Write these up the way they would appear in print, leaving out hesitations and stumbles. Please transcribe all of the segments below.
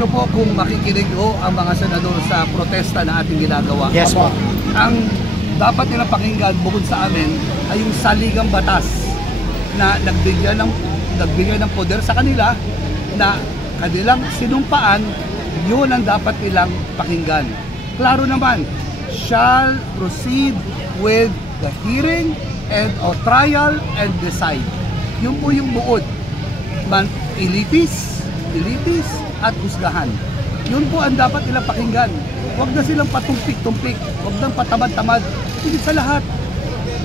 nyo po kung makikinig ho ang mga senador sa protesta na ating ginagawa. Yes po. Ang dapat nilang pakinggan bukod sa amin ay yung saligang batas na nagbigay ng poder sa kanila na kanilang sinumpaan, yun ang dapat nilang pakinggan. Klaro naman, shall proceed with the hearing and or trial and decide. Yun po yung buod. Ilitis at husgahan. Yun po ang dapat nilang pakinggan. Huwag na silang patumpik-tumpik, huwag nang patamad-tamad. Higit sa lahat,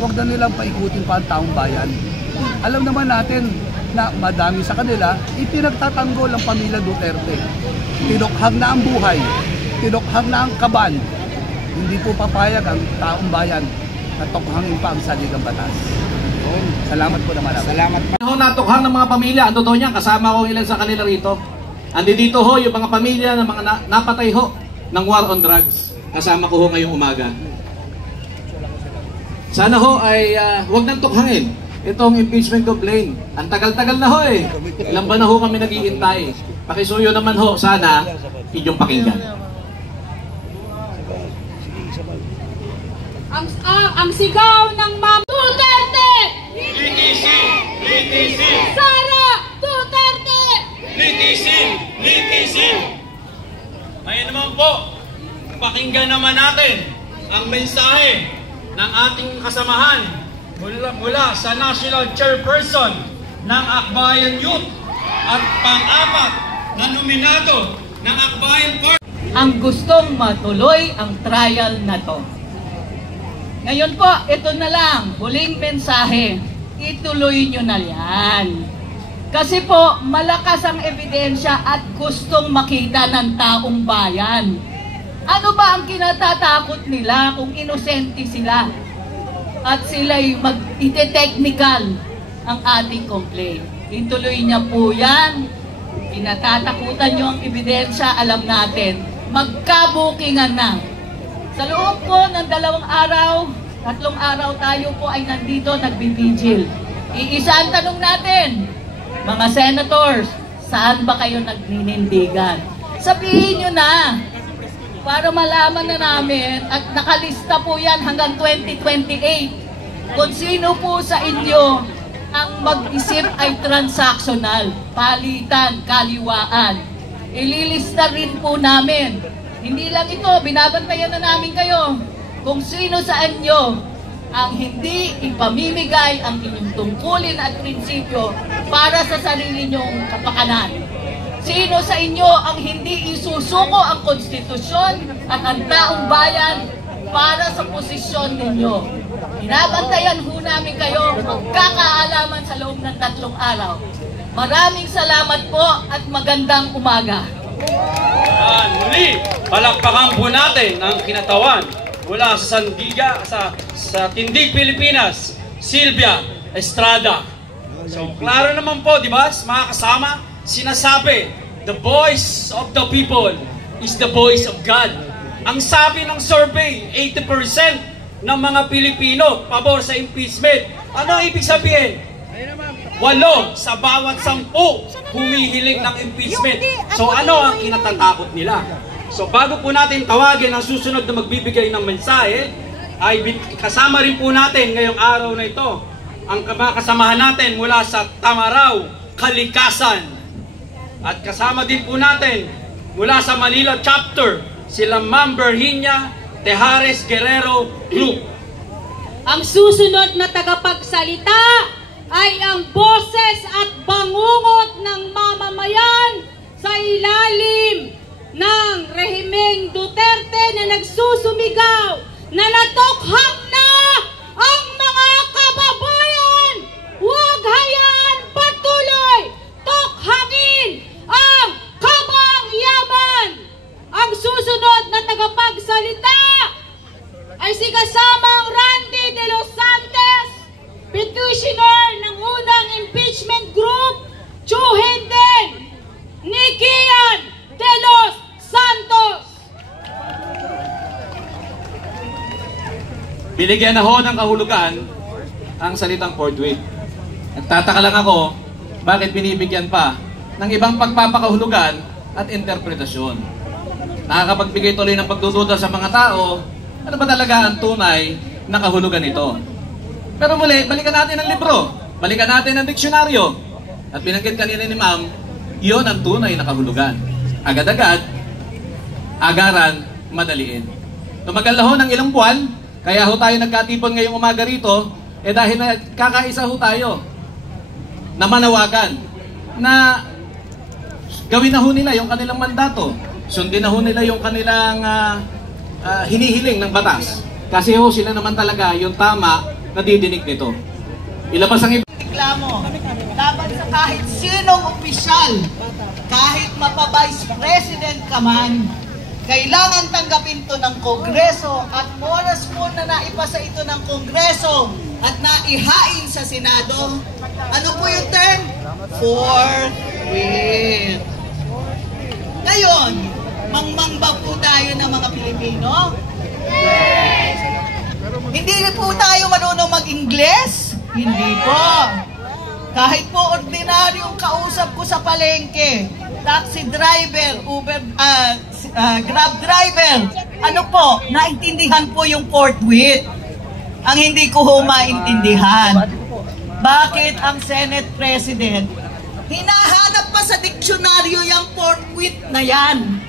huwag na nilang paikutin pa ang taong bayan. Alam naman natin na madami sa kanila, ipinagtatanggol ang pamilya Duterte. Tinukhang na ang buhay, tinukhang na ang kaban. Hindi po papayag ang taong bayan na tukhangin pa ang saligang batas. Salamat po naman. Salamat po. Natukhang ng mga pamilya, ang totoo niya, kasama ko ilan sa kanila rito. Andito ho yung mga pamilya ng mga napatay ho ng war on drugs. Kasama ko ho ngayong umaga. Sana ho ay huwag nang tukhangin itong impeachment complaint. Ang tagal-tagal na ho eh. Ilan ba na ho kami naghihintay? Pakisuyo naman ho, sana inyong pakinggan. Ang sigaw ng Ma'am Duterte! Litisin! Litisin! Sara Duterte! Litisin! Litisin! Ngayon naman po, pakinggan naman natin ang mensahe ng ating kasamahan mula sa National Chairperson ng Akbayan Youth at pang-apat na nominado ng Akbayan Party. Ang gustong matuloy ang trial na to. Ngayon po, ito na lang, huling mensahe. Ituloy nyo na yan. Kasi po, malakas ang ebidensya at gustong makita ng taong bayan. Ano ba ang kinatatakot nila kung inosente sila? At sila'y mag-ite-technical ang ating complaint. Ituloy niya po yan. Kinatatakutan nyo ang ebidensya, alam natin. Magkabukingan na. Sa loob po ng 2 araw, 3 araw tayo po ay nandito nagbibigil. Iisa ang tanong natin, mga senators, saan ba kayo nagninindigan? Sabihin nyo na, para malaman na namin at nakalista po yan hanggang 2028. Kung sino po sa inyo ang mag-isip ay transactional, palitan, kaliwaan. Ililista rin po namin. Hindi lang ito, binabantayan na namin kayo kung sino sa inyo ang hindi ipamimigay ang inyong tungkulin at prinsipyo para sa sarili nyong kapakanan. Sino sa inyo ang hindi isusuko ang konstitusyon at ang taong bayan para sa posisyon ninyo. Binabantayan ho namin kayo, magkakaalaman sa loob ng 3 araw. Maraming salamat po at magandang umaga. Muli, palakpakan po natin ang kinatawan mula sa Sandiga, sa Tindig, Pilipinas, Sylvia Estrada. So, klaro naman po, di ba, mga kasama, sinasabi, the voice of the people is the voice of God. Ang sabi ng survey, 80% ng mga Pilipino pabor sa impeachment. Ano ang ibig sabihin? 8 sa bawat 10 humihiling ng impeachment. So ano ang kinatatakot nila? So bago po natin tawagin ang susunod na magbibigay ng mensahe, ay kasama rin po natin ngayong araw na ito ang mga kasamahan natin mula sa Tamaraw, Kalikasan. At kasama din po natin mula sa Manila Chapter, sila Ma'am Virginia Tejares Guerrero Group. Ang susunod na tagapagsalita ay ang boses at bangungot ng mamamayan sa ilalim ng rehimeng Duterte na nagsusumigaw na natukhang na ang mga kababayan. Huwag hayaan patuloy tukhangin ang kabang-yaman. Ang susunod na tagapagsalita ay si kasamang Randy De Los Santos, petitioner ng unang impeachment group, Chuhindeng Nikian De Los Santos. Binigyan na ho ng kahulugan ang salitang forthwith. Nagtataka lang ako, bakit binibigyan pa ng ibang pagpapakahulugan at interpretasyon. Nakakapagbigay tuloy ng pagdududa sa mga tao, ano ba talaga ang tunay na kahulugan nito. Pero muli, balikan natin ang libro, balikan natin ang diksyonaryo. At binanggit kanina ni Ma'am, yun ang tunay na kahulugan. Agad-agad, agaran, madaliin. Tumagal na ho ng ilang buwan, kaya ho tayo nagkatipon ngayong umaga rito, dahil kakaisa ho tayo na manawagan na gawin na ho nila yung kanilang mandato. Sundin na ho nila yung kanilang hinihiling ng batas. Kasi ho sila naman talaga yung tama na didinig nito. Ilabas ang Reklamo laban sa kahit sinong opisyal, kahit mapa-vice president ka man, kailangan tanggapin to ng Kongreso at oras po na naipasa ito ng Kongreso at naihain sa Senado. Ano po yung term? Forthwith. Ngayon, mangmang ba po tayo ng mga Pilipino? Hindi po tayo marunong mag-Ingles? Hindi po. Kahit po ordinaryong kausap ko sa palengke, taxi driver, Uber, Grab driver, ano po, naintindihan po yung forthwith. Ang hindi ko ho maintindihan, bakit ang Senate President hinahanap pa sa diksyonaryo yung forthwith na yan?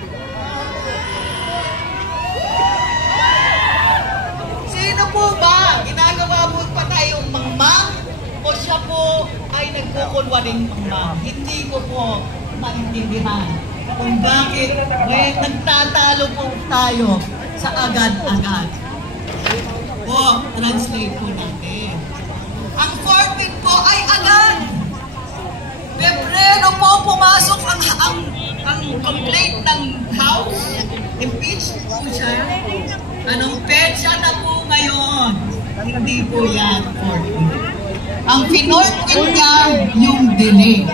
Sino po ba? Ginagawa mo pa tayong mangmang? O siya po ay nagkukulwaring mangmang? Hindi ko po maintindihan kung bakit nagtatalo po tayo sa agad-agad. O, translate po natin. Ang forfeit po ay agad. Pebrero po pumasok ang complaint ng House. Impeached po siya. Anong petsa na po ngayon? Hindi po yan forfeit. Ang pinorfeit niya yung delay.